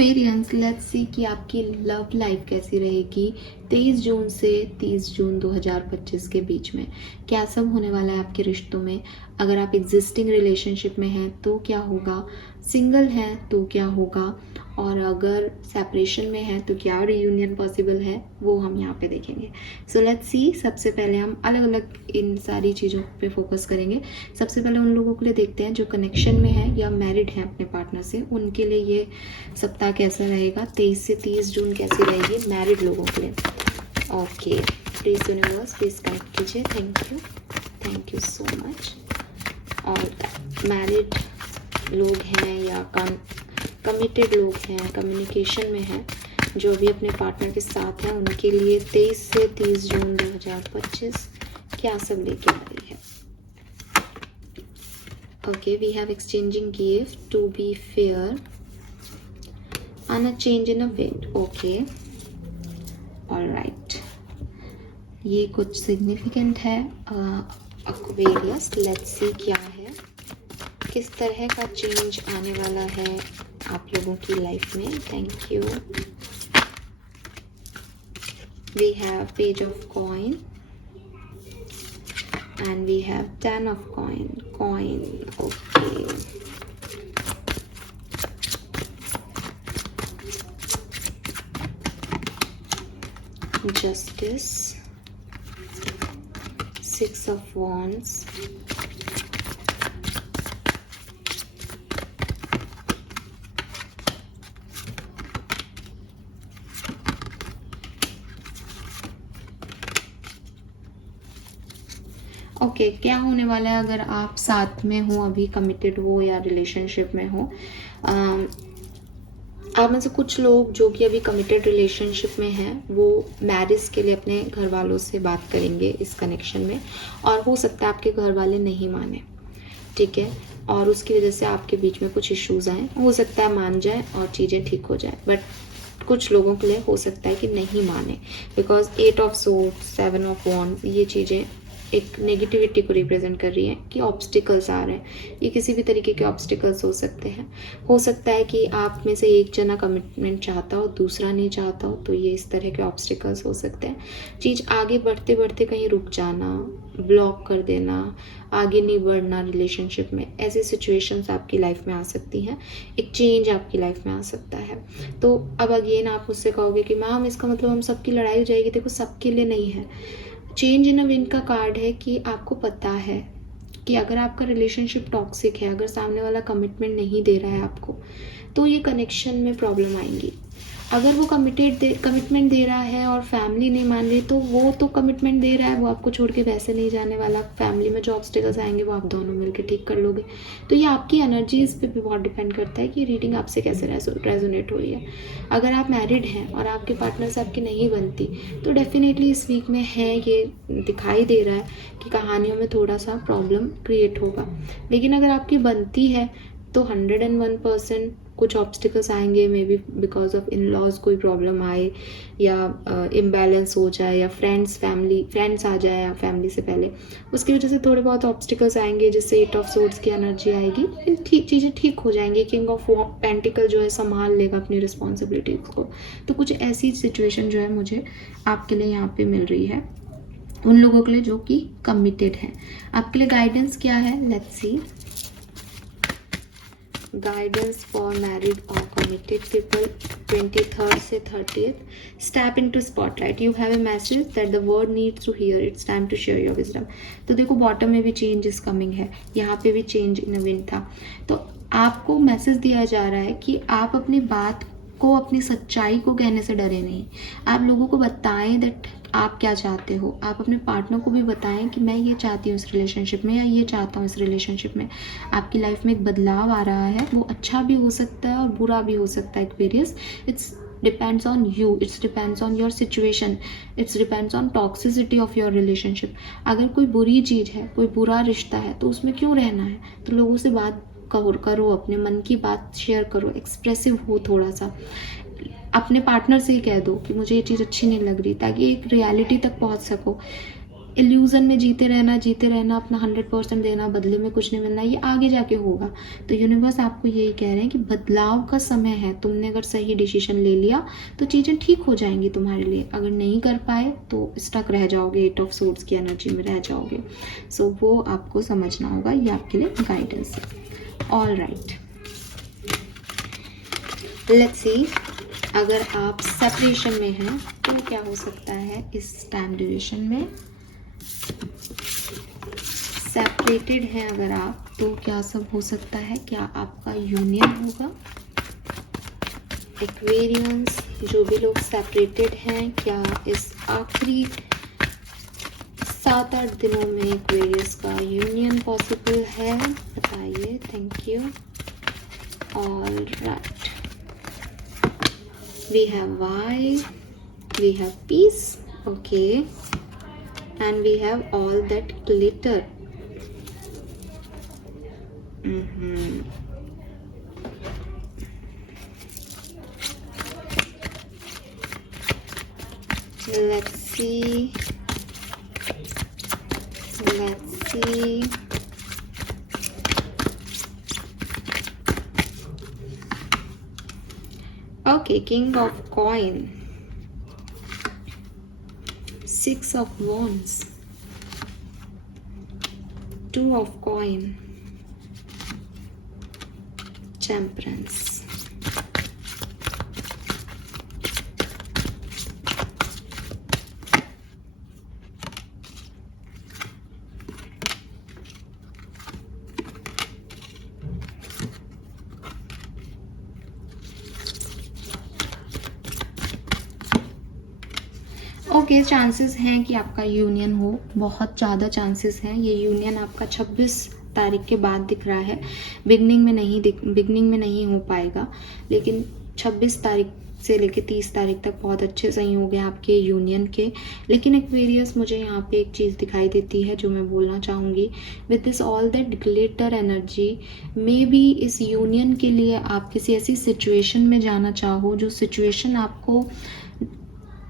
Aquarians, let's see कि आपकी love life कैसी रहेगी 23 जून से 30 जून 2025 के बीच में। क्या सब होने वाला है आपके रिश्तों में? अगर आप एग्जिस्टिंग रिलेशनशिप में हैं तो क्या होगा, सिंगल हैं तो क्या होगा, और अगर सेपरेशन में है तो क्या रियूनियन पॉसिबल है, वो हम यहाँ पे देखेंगे। So let's see. सबसे पहले हम अलग अलग इन सारी चीज़ों पे फोकस करेंगे। सबसे पहले उन लोगों के लिए देखते हैं जो कनेक्शन में है या मैरिड हैं अपने पार्टनर से, उनके लिए ये सप्ताह कैसा रहेगा, 23 से 30 जून कैसी रहेगी मैरिड लोगों के लिए। Okay, please universe please connect कीजिए। Thank you so much. और मैरिड लोग हैं या कमिटेड लोग हैं, कम्युनिकेशन में हैं, जो भी अपने पार्टनर के साथ हैं, उनके लिए 23 से 30 जून 2025 क्या सब लेके आ रही है। Okay, we have exchanging gift, to be fair, and a change in a wind. Okay, alright, ये कुछ सिग्निफिकेंट है। एक्वेरियस, लेट्स सी क्या है, किस तरह का चेंज आने वाला है आप लोगों की लाइफ में। Thank you. We have page of coin and we have 10 of coin. Okay, Justice, 6 of Wands, okay, क्या होने वाला है अगर आप साथ में हो, अभी कमिटेड हो या रिलेशनशिप में हो। आप में से कुछ लोग जो कि अभी कमिटेड रिलेशनशिप में हैं, वो मैरिज के लिए अपने घर वालों से बात करेंगे इस कनेक्शन में, और हो सकता है आपके घर वाले नहीं माने, ठीक है, और उसकी वजह से आपके बीच में कुछ इश्यूज आए। हो सकता है मान जाए और चीज़ें ठीक हो जाए, बट कुछ लोगों के लिए हो सकता है कि नहीं माने, because 8 of swords, 7 of wands, ये चीज़ें एक नेगेटिविटी को रिप्रेजेंट कर रही है कि ऑब्स्टिकल्स आ रहे हैं। ये किसी भी तरीके के ऑब्स्टिकल्स हो सकते हैं। हो सकता है कि आप में से एक जना कमिटमेंट चाहता हो, दूसरा नहीं चाहता हो, तो ये इस तरह के ऑब्स्टिकल्स हो सकते हैं। चीज़ आगे बढ़ते बढ़ते कहीं रुक जाना, ब्लॉक कर देना, आगे नहीं बढ़ना रिलेशनशिप में, ऐसी सिचुएशंस आपकी लाइफ में आ सकती हैं। एक चेंज आपकी लाइफ में आ सकता है। तो अब अगेन आप मुझसे कहोगे कि मैम इसका मतलब हम सबकी लड़ाई हो जाएगी। देखो, सबके लिए नहीं है। चेंज इन अ विंड का कार्ड है कि आपको पता है कि अगर आपका रिलेशनशिप टॉक्सिक है, अगर सामने वाला कमिटमेंट नहीं दे रहा है आपको, तो ये कनेक्शन में प्रॉब्लम आएंगी। अगर वो कमिटमेंट दे रहा है और फैमिली नहीं मान रही, तो वो तो कमिटमेंट दे रहा है, वो आपको छोड़ के वैसे नहीं जाने वाला। फैमिली में जो ऑब्स्टिकल्स आएंगे वो आप दोनों मिलकर ठीक कर लोगे। तो ये आपकी एनर्जीज पे भी बहुत डिपेंड करता है कि रीडिंग आपसे कैसे रेजोनेट हो रही है। अगर आप मैरिड हैं और आपके पार्टनर से आपकी नहीं बनती, तो डेफिनेटली इस वीक में है, ये दिखाई दे रहा है कि कहानियों में थोड़ा सा प्रॉब्लम क्रिएट होगा। लेकिन अगर आपकी बनती है तो 101% कुछ ऑब्स्टिकल्स आएंगे, may be because of in laws कोई प्रॉब्लम आए, या इम्बैलेंस हो जाए, या फ्रेंड्स आ जाए या फैमिली से पहले, उसकी वजह से थोड़े बहुत ऑब्स्टिकल्स आएंगे, जिससे 8 ऑफ सोर्ड्स की एनर्जी आएगी। लेकिन चीज़ें ठीक हो जाएंगी। किंग ऑफ पेंटिकल जो है संभाल लेगा अपनी रिस्पॉन्सिबिलिटीज को। तो कुछ ऐसी सिचुएशन जो है मुझे आपके लिए यहाँ पे मिल रही है, उन लोगों के लिए जो कि कमिटेड हैं। आपके लिए गाइडेंस क्या है, let's see. Guidance for married और कमिटेड पीपल 23rd से 30th। Step into spotlight, you have a message that the world needs to hear, it's time to share your wisdom. तो देखो, बॉटम में भी चेंज इज कमिंग है, यहाँ पे भी चेंज इन अ विंड था। तो आपको मैसेज दिया जा रहा है कि आप अपनी बात को, अपनी सच्चाई को कहने से डरे नहीं। आप लोगों को बताएं दैट आप क्या चाहते हो। आप अपने पार्टनर को भी बताएं कि मैं ये चाहती हूँ इस रिलेशनशिप में, या ये चाहता हूँ इस रिलेशनशिप में। आपकी लाइफ में एक बदलाव आ रहा है, वो अच्छा भी हो सकता है और बुरा भी हो सकता है। Aquarius, it's depends on you, it's depends on your situation, it's depends on toxicity of your relationship. अगर कोई बुरी चीज़ है, कोई बुरा रिश्ता है, तो उसमें क्यों रहना है? तो लोगों से बात करो, अपने मन की बात शेयर करो, एक्सप्रेसिव हो थोड़ा सा। अपने पार्टनर से ही कह दो कि मुझे ये चीज़ अच्छी नहीं लग रही, ताकि एक रियलिटी तक पहुंच सको। इल्यूज़न में जीते रहना, अपना 100% देना, बदले में कुछ नहीं मिलना, ये आगे जाके होगा। तो यूनिवर्स आपको यही कह रहे हैं कि बदलाव का समय है। तुमने अगर सही डिसीजन ले लिया तो चीज़ें ठीक हो जाएंगी तुम्हारे लिए, अगर नहीं कर पाए तो स्टक रह जाओगे, 8 ऑफ सोर्ड्स की एनर्जी में रह जाओगे। सो वो आपको समझना होगा, ये आपके लिए गाइडेंस है। ऑल राइट, लेट्स सी, अगर आप सेपरेशन में हैं तो क्या हो सकता है इस टाइम ड्यूरेशन में। सेपरेटेड हैं अगर आप, तो क्या सब हो सकता है, क्या आपका यूनियन होगा। एक्वेरियंस, जो भी लोग सेपरेटेड हैं, क्या इस आखिरी 7-8 दिनों में एक्वेरियस का यूनियन पॉसिबल है, बताइए। Thank you. All right, we have why, we have peace, okay, and we have all that glitter. Let's see. Okay, King of Coin, 6 of Wands, 2 of Coin, Temperance. Okay, chances हैं कि आपका union हो, बहुत ज़्यादा chances हैं। ये union आपका 26 तारीख के बाद दिख रहा है, बिगनिंग में नहीं हो पाएगा, लेकिन 26 तारीख से लेके 30 तारीख तक बहुत अच्छे संयोग हैं आपके यूनियन के। लेकिन एक्वेरियस, मुझे यहाँ पे एक चीज़ दिखाई देती है जो मैं बोलना चाहूँगी। With this all that glitter energy, may be इस यूनियन के लिए आप किसी ऐसी सिचुएशन में जाना चाहो जो सिचुएशन आपको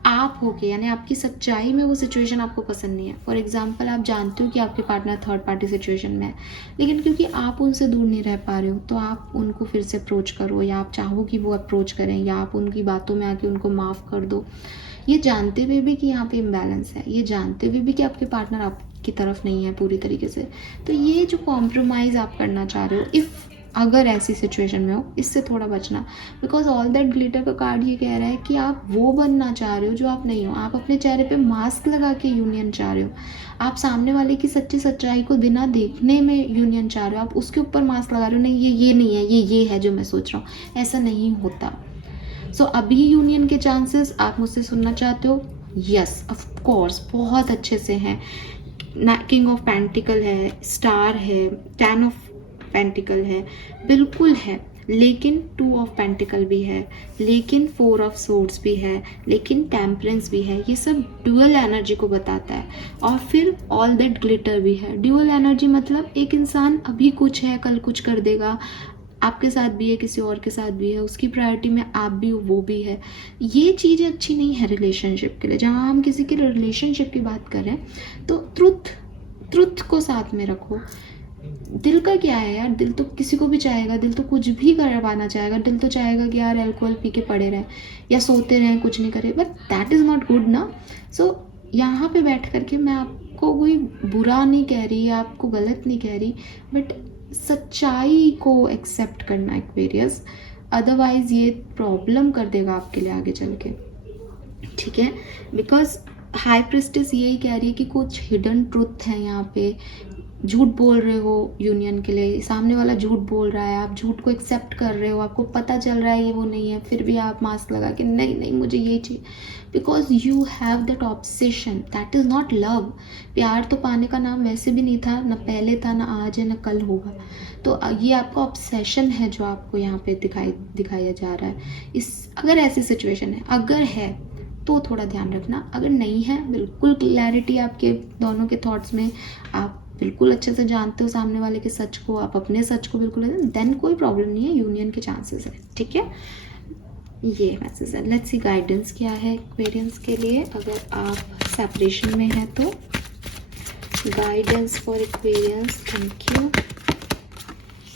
आप हो गए, यानी आपकी सच्चाई में वो सिचुएशन आपको पसंद नहीं है। फॉर एग्जांपल, आप जानते हो कि आपके पार्टनर थर्ड पार्टी सिचुएशन में है, लेकिन क्योंकि आप उनसे दूर नहीं रह पा रहे हो, तो आप उनको फिर से अप्रोच करो, या आप चाहो कि वो अप्रोच करें, या आप उनकी बातों में आके उनको माफ़ कर दो, ये जानते हुए भी कि यहाँ पे इम्बैलेंस है, ये जानते हुए भी कि आपके पार्टनर आपकी तरफ नहीं है पूरी तरीके से। तो ये जो कॉम्प्रोमाइज़ आप करना चाह रहे हो, अगर ऐसी सिचुएशन में हो, इससे थोड़ा बचना। बिकॉज ऑल दैट ग्लिटर का कार्ड ये कह रहा है कि आप वो बनना चाह रहे हो जो आप नहीं हो। आप अपने चेहरे पे मास्क लगा के यूनियन चाह रहे हो, आप सामने वाले की सच्चाई को बिना देखने में यूनियन चाह रहे हो, आप उसके ऊपर मास्क लगा रहे हो, नहीं ये नहीं है, ये है जो मैं सोच रहा हूँ। ऐसा नहीं होता। सो अभी यूनियन के चांसेस आप मुझसे सुनना चाहते हो? यस, ऑफ कोर्स, बहुत अच्छे से हैं। किंग ऑफ पेंटिकल है, स्टार है, 10 ऑफ पेंटिकल है, बिल्कुल है, लेकिन 2 ऑफ पेंटिकल भी है, लेकिन 4 ऑफ सोर्ड्स भी है, लेकिन टेम्परेंस भी है। ये सब ड्यूअल एनर्जी को बताता है। और फिर ऑल दैट ग्लिटर भी है। ड्यूअल एनर्जी मतलब एक इंसान अभी कुछ है, कल कुछ कर देगा, आपके साथ भी है, किसी और के साथ भी है, उसकी प्रायोरिटी में आप भी हो, वो भी है। ये चीज़ें अच्छी नहीं है रिलेशनशिप के लिए। जहाँ हम किसी के रिलेशनशिप की बात करें तो ट्रुथ को साथ में रखो। दिल का क्या है यार, दिल तो किसी को भी चाहेगा, दिल तो कुछ भी करवाना चाहेगा, दिल तो चाहेगा कि यार अल्कोहल पी के पड़े रहें या सोते रहें, कुछ नहीं करें, but that is not good ना। सो यहाँ पे बैठ करके मैं आपको कोई बुरा नहीं कह रही, आपको गलत नहीं कह रही, बट सच्चाई को एक्सेप्ट करना एक्वेरियस, अदरवाइज ये प्रॉब्लम कर देगा आपके लिए आगे चल के, ठीक है। बिकॉज हाई प्रिस्टेस यही कह रही है कि कुछ हिडन ट्रुथ है यहाँ पे। झूठ बोल रहे हो यूनियन के लिए, सामने वाला झूठ बोल रहा है, आप झूठ को एक्सेप्ट कर रहे हो, आपको पता चल रहा है ये वो नहीं है, फिर भी आप मास्क लगा के नहीं मुझे ये चाहिए, because you have that obsession. That is not love. प्यार तो पाने का नाम वैसे भी नहीं था, ना पहले था, ना आज है, ना कल होगा। तो ये आपका ऑब्सेशन है जो आपको यहाँ पे दिखाया जा रहा है। अगर ऐसी सिचुएशन है, अगर है तो थोड़ा ध्यान रखना। अगर नहीं है, बिल्कुल क्लैरिटी आपके दोनों के थॉट्स में, आप बिल्कुल अच्छे से जानते हो सामने वाले के सच को, आप अपने सच को बिल्कुल, देन कोई प्रॉब्लम नहीं है, यूनियन के चांसेस है, ठीक है। ये मैसेज है। लेट्स सी गाइडेंस क्या है एक्वेरियंस के लिए अगर आप सेपरेशन में हैं तो। Guidance for Aquarius. Thank you.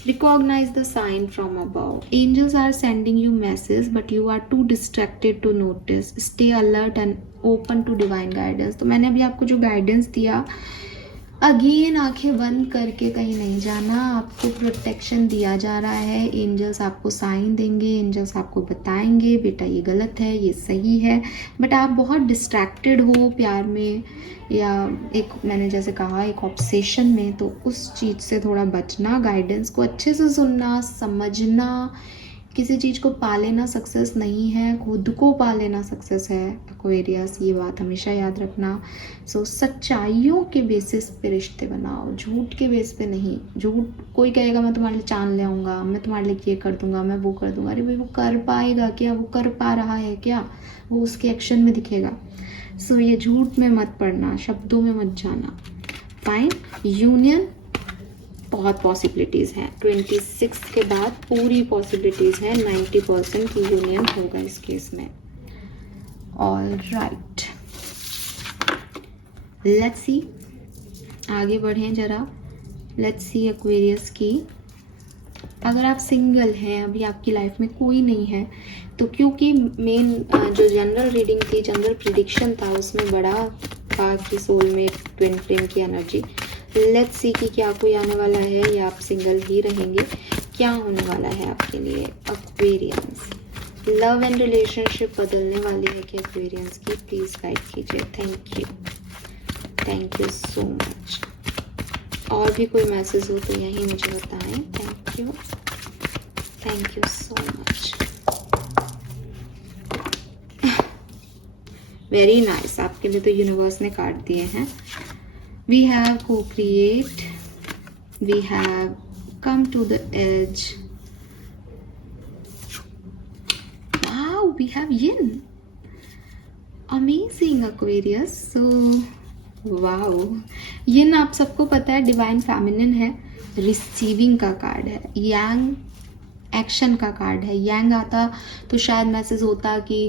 Recognize the sign from above. Angels are sending you messages, but you are too distracted to notice. Stay alert and open to divine guidance. तो मैंने अभी आपको जो गाइडेंस दिया, again आंखें बंद करके कहीं नहीं जाना, आपको प्रोटेक्शन दिया जा रहा है। एंजल्स आपको साइन देंगे, एंजल्स आपको बताएंगे बेटा ये गलत है, ये सही है, बट आप बहुत डिस्ट्रैक्टेड हो प्यार में, या एक मैंने जैसे कहा एक ऑब्सेशन में, तो उस चीज़ से थोड़ा बचना। गाइडेंस को अच्छे से सुनना, समझना। किसी चीज़ को पा लेना सक्सेस नहीं है, खुद को पा लेना सक्सेस है एक्वेरियस, ये बात हमेशा याद रखना। सो सच्चाइयों के बेसिस पे रिश्ते बनाओ, झूठ के बेस पे नहीं। झूठ कोई कहेगा मैं तुम्हारे लिए चांद ले आऊँगा, मैं तुम्हारे लिए ये कर दूंगा, मैं वो कर दूंगा, अरे भाई वो कर पाएगा क्या? वो कर पा रहा है क्या? वो उसके एक्शन में दिखेगा। सो ये झूठ में मत पड़ना, शब्दों में मत जाना। फाइन। यूनियन बहुत पॉसिबिलिटीज़ हैं, 26 के बाद पूरी पॉसिबिलिटीज़ हैं, 90% की यूनियन होगा इस केस में। ऑल राइट, लेट्स सी, आगे बढ़ें ज़रा। लेट्स सी एक्वेरियस की, अगर आप सिंगल हैं, अभी आपकी लाइफ में कोई नहीं है, तो क्योंकि मेन जो जनरल रीडिंग थी, जनरल प्रिडिक्शन था, उसमें बड़ा था कि सोलमेट, ट्विन फ्लेम की एनर्जी। लेट्स सी कि क्या कोई आने वाला है या आप सिंगल ही रहेंगे, क्या होने वाला है आपके लिए एक्वेरियंस। लव एंड रिलेशनशिप बदलने वाली है कि एक्वेरियंस की, प्लीज़ गाइड कीजिए। Thank you so much. और भी कोई मैसेज हो तो यहीं मुझे बताएं। Thank you so much. Very nice, आपके लिए तो यूनिवर्स ने कार्ड दिए हैं। We have co-create, we have come to the edge, wow, we have yin, amazing Aquarius। So wow, yin आप सबको पता है डिवाइन फेमिनिन है, रिसीविंग का कार्ड है, यांग एक्शन का कार्ड है। यांग आता तो शायद मैसेज होता कि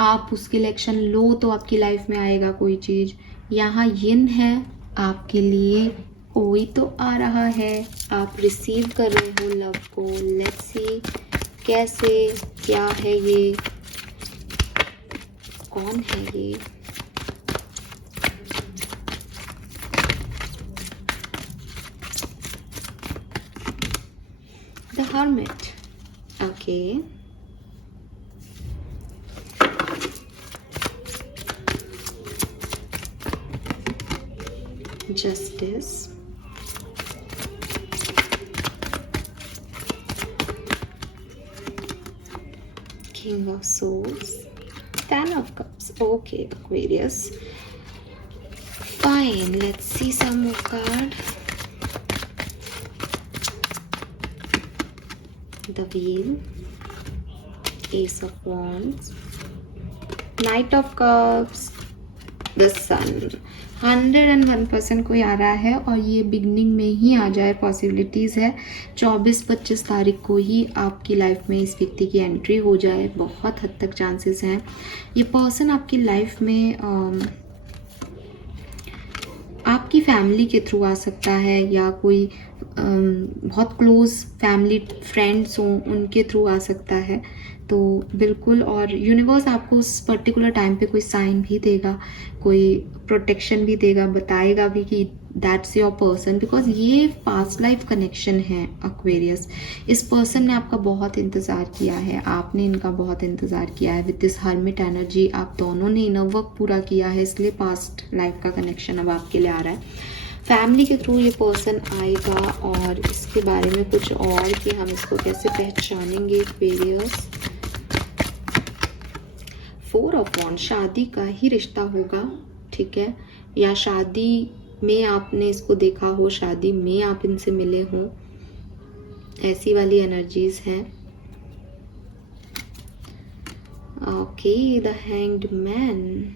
आप उसके लिए एक्शन लो तो आपकी लाइफ में आएगा कोई चीज़। यहाँ यिन है, आपके लिए कोई तो आ रहा है, आप रिसीव कर रहे हो लव को। लेट्स सी कैसे, क्या है ये, कौन है ये। The hermit, okay. Justice, King of Swords, Ten of Cups. Okay, Aquarius. Fine, let's see some more card. The Wheel, Ace of Wands, Knight of Cups, The Sun। 101% कोई आ रहा है, और ये बिगनिंग में ही आ जाए, पॉसिबिलिटीज़ है 24-25 तारीख को ही आपकी लाइफ में इस व्यक्ति की एंट्री हो जाए, बहुत हद तक चांसेस हैं। ये पर्सन आपकी लाइफ में आपकी फैमिली के थ्रू आ सकता है, या कोई बहुत क्लोज फैमिली फ्रेंड्स हों उनके थ्रू आ सकता है। तो बिल्कुल, और यूनिवर्स आपको उस पर्टिकुलर टाइम पे कोई साइन भी देगा, कोई प्रोटेक्शन भी देगा, बताएगा भी कि दैट्स योर पर्सन, बिकॉज ये पास्ट लाइफ कनेक्शन है एक्वेरियस। इस पर्सन ने आपका बहुत इंतज़ार किया है, आपने इनका बहुत इंतज़ार किया है। विद दिस हर्मिट एनर्जी आप दोनों ने इनर वर्क पूरा किया है, इसलिए पास्ट लाइफ का कनेक्शन अब आपके लिए आ रहा है। फैमिली के थ्रू ये पर्सन आएगा, और इसके बारे में कुछ और कि हम इसको कैसे पहचानेंगे एक्वेरियस। 4 ऑफ वॉन्ड, शादी का ही रिश्ता होगा, ठीक है, या शादी में आपने इसको देखा हो, शादी में आप इनसे मिले हो, ऐसी वाली एनर्जीज हैं। Okay, the hanged man,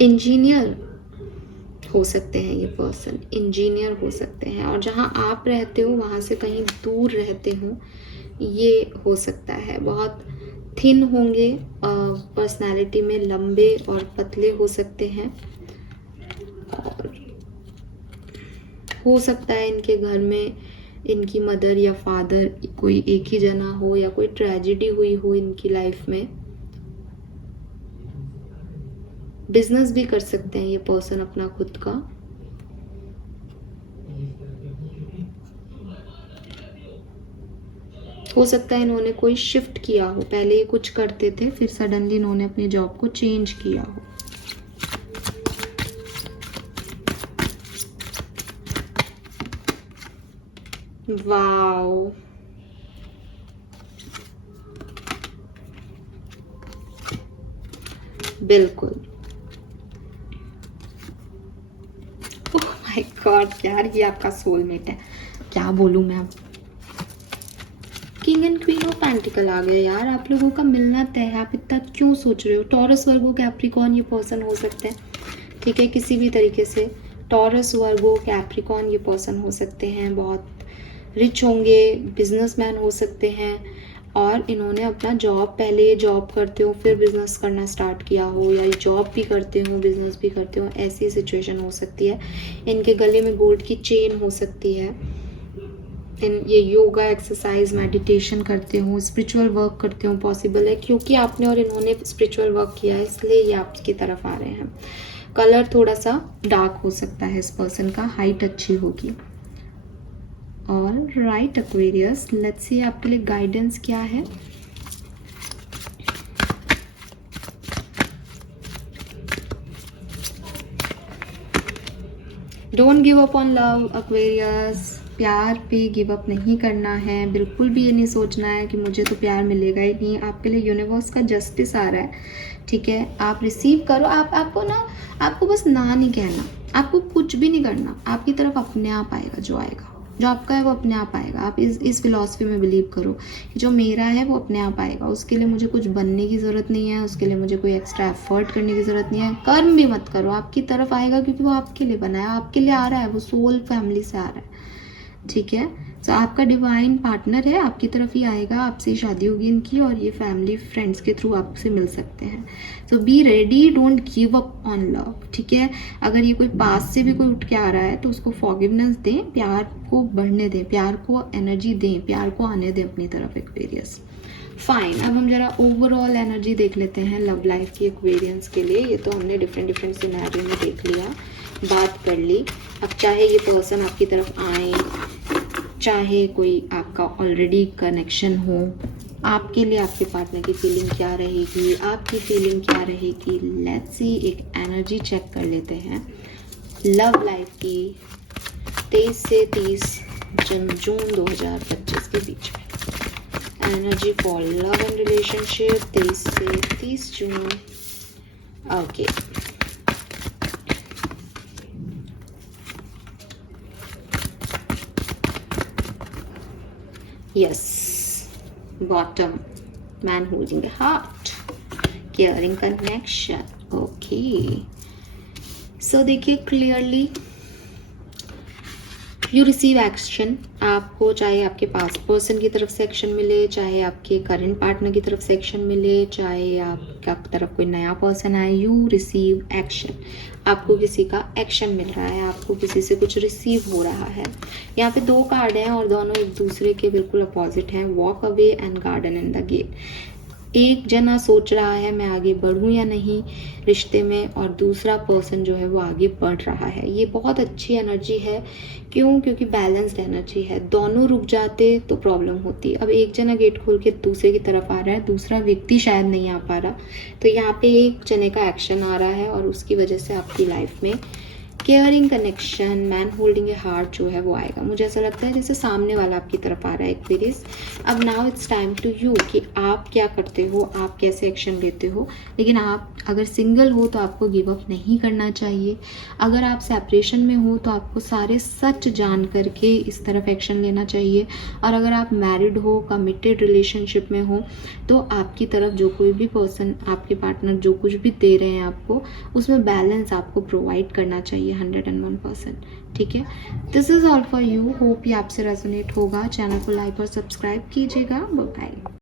engineer हो सकते हैं ये पर्सन, इंजीनियर हो सकते हैं, और जहाँ आप रहते हो वहाँ से कहीं दूर रहते हो, ये हो सकता है। बहुत थिन होंगे, पर्सनालिटी में लंबे और पतले हो सकते हैं, और हो सकता है इनके घर में इनकी मदर या फादर कोई एक ही जना हो, या कोई ट्रेजेडी हुई हो इनकी लाइफ में। बिजनेस भी कर सकते हैं ये पर्सन अपना खुद का। हो सकता है इन्होंने कोई शिफ्ट किया हो, पहले ये कुछ करते थे फिर सडनली इन्होंने अपनी जॉब को चेंज किया हो। वाओ, बिल्कुल। ओह माय गॉड यार, ये आपका सोलमेट है, क्या बोलूं मैं अब। King and queen of pentacles आ गया यार, आप लोगों का मिलना तय है। आप इतना क्यों सोच रहे हो? टॉरस, वर्गो, कैप्रिकॉर्न ये पर्सन हो सकते हैं, ठीक है, किसी भी तरीके से। टॉरस, वर्गो, कैप्रिकॉर्न ये पर्सन हो सकते हैं, बहुत रिच होंगे, बिजनेसमैन हो सकते हैं, और इन्होंने अपना जॉब, पहले ये जॉब करते हो फिर बिजनेस करना स्टार्ट किया हो, या ये जॉब भी करते हो बिजनेस भी करते हो, ऐसी सिचुएशन हो सकती है। इनके गले में गोल्ड की चेन हो सकती है। ये योगा, एक्सरसाइज, मेडिटेशन करते हो, स्पिरिचुअल वर्क करते हो, पॉसिबल है, क्योंकि आपने और इन्होंने स्पिरिचुअल वर्क किया है इसलिए ये आपकी तरफ आ रहे हैं। कलर थोड़ा सा डार्क हो सकता है इस पर्सन का, हाइट अच्छी होगी। और राइट एक्वेरियस, लेट्स सी आपके लिए गाइडेंस क्या है। Don't give up on love Aquarius, प्यार पे गिव अप नहीं करना है, बिल्कुल भी ये नहीं सोचना है कि मुझे तो प्यार मिलेगा ही नहीं। आपके लिए यूनिवर्स का जस्टिस आ रहा है, ठीक है, आप रिसीव करो। आपको बस ना नहीं कहना, आपको कुछ भी नहीं करना, आपकी तरफ अपने आप आएगा, जो आएगा, जो आपका है वो अपने आप आएगा। आप इस फिलॉसफी में बिलीव करो कि जो मेरा है वो अपने आप आएगा, उसके लिए मुझे कुछ बनने की ज़रूरत नहीं है, उसके लिए मुझे कोई एक्स्ट्रा एफर्ट करने की ज़रूरत नहीं है। कर्म भी मत करो, आपकी तरफ आएगा, क्योंकि वो आपके लिए बना है, आपके लिए आ रहा है, वो सोल फैमिली से आ रहा है, ठीक है। तो आपका डिवाइन पार्टनर है, आपकी तरफ ही आएगा, आपसे शादी होगी इनकी, और ये फैमिली फ्रेंड्स के थ्रू आपसे मिल सकते हैं। So be ready, don't give up on love, ठीक है। अगर ये कोई पास से भी कोई उठ के आ रहा है तो उसको फॉरगिवनेस दें, प्यार को बढ़ने दें, प्यार को एनर्जी दें, प्यार को आने दें अपनी तरफ एक्वेरियस। फाइन, अब हम जरा ओवरऑल एनर्जी देख लेते हैं लव लाइफ की एक्वेरियंस के लिए। ये तो हमने डिफरेंट सिनेरियो में देख लिया, बात कर ली। अब चाहे ये पर्सन आपकी तरफ आए, चाहे कोई आपका ऑलरेडी कनेक्शन हो, आपके लिए आपके पार्टनर की फीलिंग क्या रहेगी, आपकी फीलिंग क्या रहेगी। लेट्स सी, एक एनर्जी चेक कर लेते हैं लव लाइफ की 23 से 30 जून 2025 के बीच में। Energy for love and relationship 23 से 30 जून। Okay, yes, bottom, man holding a heart, caring connection. Okay, so देखिए क्लियरली, यू रिसीव एक्शन। आपको चाहे आपके पास पर्सन की तरफ से एक्शन मिले, चाहे आपके करंट पार्टनर की तरफ से एक्शन मिले, चाहे आपका तरफ कोई नया पर्सन आए, यू रिसीव एक्शन। आपको किसी का एक्शन मिल रहा है, आपको किसी से कुछ रिसीव हो रहा है। यहाँ पे 2 कार्ड हैं और दोनों एक दूसरे के बिल्कुल अपोजिट हैं, walk away and garden in the gate. एक जना सोच रहा है मैं आगे बढ़ूं या नहीं रिश्ते में, और दूसरा पर्सन जो है वो आगे बढ़ रहा है। ये बहुत अच्छी एनर्जी है, क्यों? क्योंकि बैलेंस्ड एनर्जी है। दोनों रुक जाते तो प्रॉब्लम होती। अब एक जना गेट खोल के दूसरे की तरफ आ रहा है, दूसरा व्यक्ति शायद नहीं आ पा रहा, तो यहाँ पे एक जने का एक्शन आ रहा है और उसकी वजह से आपकी लाइफ में केयरिंग कनेक्शन, मैन होल्डिंग ए हार्ट जो है वो आएगा। मुझे ऐसा लगता है जैसे सामने वाला आपकी तरफ आ रहा है एक्वेरियस। अब now it's time to you कि आप क्या करते हो, आप कैसे एक्शन लेते हो। लेकिन आप अगर सिंगल हो तो आपको गिव अप नहीं करना चाहिए। अगर आप सेपरेशन में हो तो आपको सारे सच जान करके इस तरफ एक्शन लेना चाहिए। और अगर आप मैरिड हो, कमिटेड रिलेशनशिप में हो, तो आपकी तरफ जो कोई भी पर्सन, आपके पार्टनर जो कुछ भी दे रहे हैं आपको, उसमें बैलेंस आपको प्रोवाइड करना चाहिए 101%। ठीक है, this is all for you. Hope ये आपसे रेजोनेट होगा। चैनल को लाइक और सब्सक्राइब कीजिएगा। Bye bye.